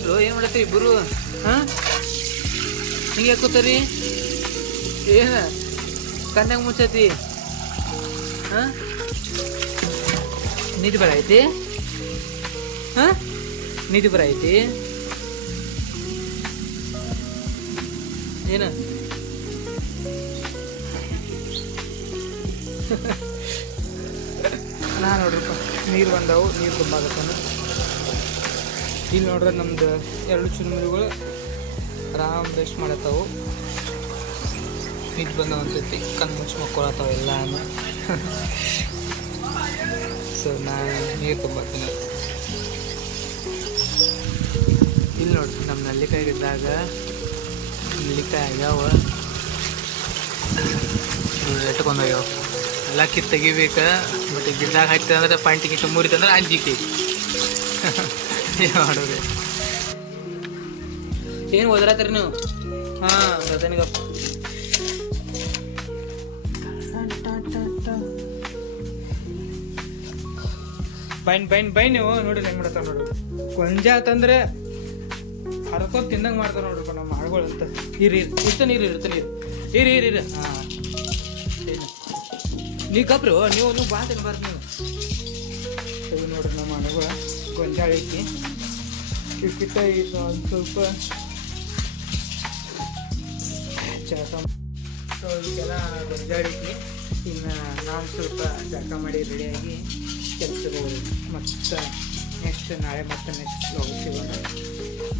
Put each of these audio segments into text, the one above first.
ಏನ್ರು ಏನು ಮಾಡತ್ತೀರಿ ಇಬ್ಬರು? ಹಾಂ ಹಿಂಗೆ ಯಾಕೋತಾರಿ? ಏನ ಕಣ್ಣಾಗ ಮುಚ್ಚತಿ? ಹಾಂ ನಿಧಿ ಬರ ಐತಿ? ಹಾಂ ನಿಧಿ ಬರ ಐತಿ? ಏನು ನಾ ನೋಡ್ರಪ್ಪ ನೀರು ಬಂದವು, ನೀರು ತುಂಬಾಗತ್ತಾನ. ಇಲ್ಲಿ ನೋಡ್ರೆ ನಮ್ದು 2 ಚುರುಮುರಿಗಳು ಆರಾಮ್ ಬೆಸ್ಟ್ ಮಾಡತ್ತಾವು. ನಿದ್ದು ಬಂದವು ಅನ್ಸೈತಿ, ಕಣ್ಣು ಮುಚ್ಚಿ ಮಕ್ಕೊಳತ್ತಾವ ಎಲ್ಲ. ಸೊ ನಾನು ನೀರು ತುಂಬತ್ತೀನಿ. ಇಲ್ಲಿ ನೋಡ್ರಿ ನಮ್ಮ ನಲ್ಲಿಕಾಯಿಗಿದ್ದಾಗ ನಲ್ಲಿಕಾಯಿ ಆಗ್ಯಾವ, ಎಟ್ಕೊಂಡೋಗ್ಯಾವ. ಎಲ್ಲ ಕಿತ್ತು ತೆಗಿಬೇಕು. ಬಟ್ ಗಿಡದಾಗ ಹಾಕ್ತದೆ ಅಂದ್ರೆ ಪಾಯಿಂಟ್ ಗಿಟ್ಟು ಮುರಿತಂದ್ರೆ ಅಂಜಿಕೆ. ಏನು ಮಾಡೋದು? ಏನು ಓದ್ರಾತ್ರಿ ನೀವು? ಹಾಂ ರತನಿಗಪ್ಪ ಬೈ ನೀವು ನೋಡ್ರಿ ಹೆಂಗೆ ಮಾಡ್ತಾರ ನೋಡ್ರಿ. ಕೊಂಜ ಆತಂದ್ರೆ ಹರ್ಕೋತ್ ತಿಂದಂಗೆ ಮಾಡ್ತಾರ ನೋಡ್ರಿಪ್ಪ ನಮ್ಮ ಆಳುಗಳು ಅಂತ. ಇರ್ತ ನೀರು ಇರಿ. ಹಾಂ ನೀವು ಕಪ್ರು ನೀವು ಬಾ ತಿನ್ಬಾರ್ದು ನೀವು. ಇದು ನೋಡ್ರಿ ನಮ್ಮ ಆಳುಗಳ ಗೊಂಜಾಳ ಐತಿ, ಕಿಟ್ಟ ಐತಿ ಒಂದು ಸ್ವಲ್ಪ ಜಾಕ. ಸೊ ಇದಕ್ಕೆಲ್ಲ ಗೊಂಜಾಳ ಐತಿ. ಇನ್ನು ನಾವು ಸ್ವಲ್ಪ ಜಾಕ ಮಾಡಿ ರೆಡಿಯಾಗಿ ಕೆಲಸಗಳು ಮತ್ತೆ ನೆಕ್ಸ್ಟ್ ನಾಳೆ ಮತ್ತೆ ನೆಕ್ಸ್ಟ್ ಸಿಗೋಣ.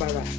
ಬಾಯ್ ಬಾಯ್.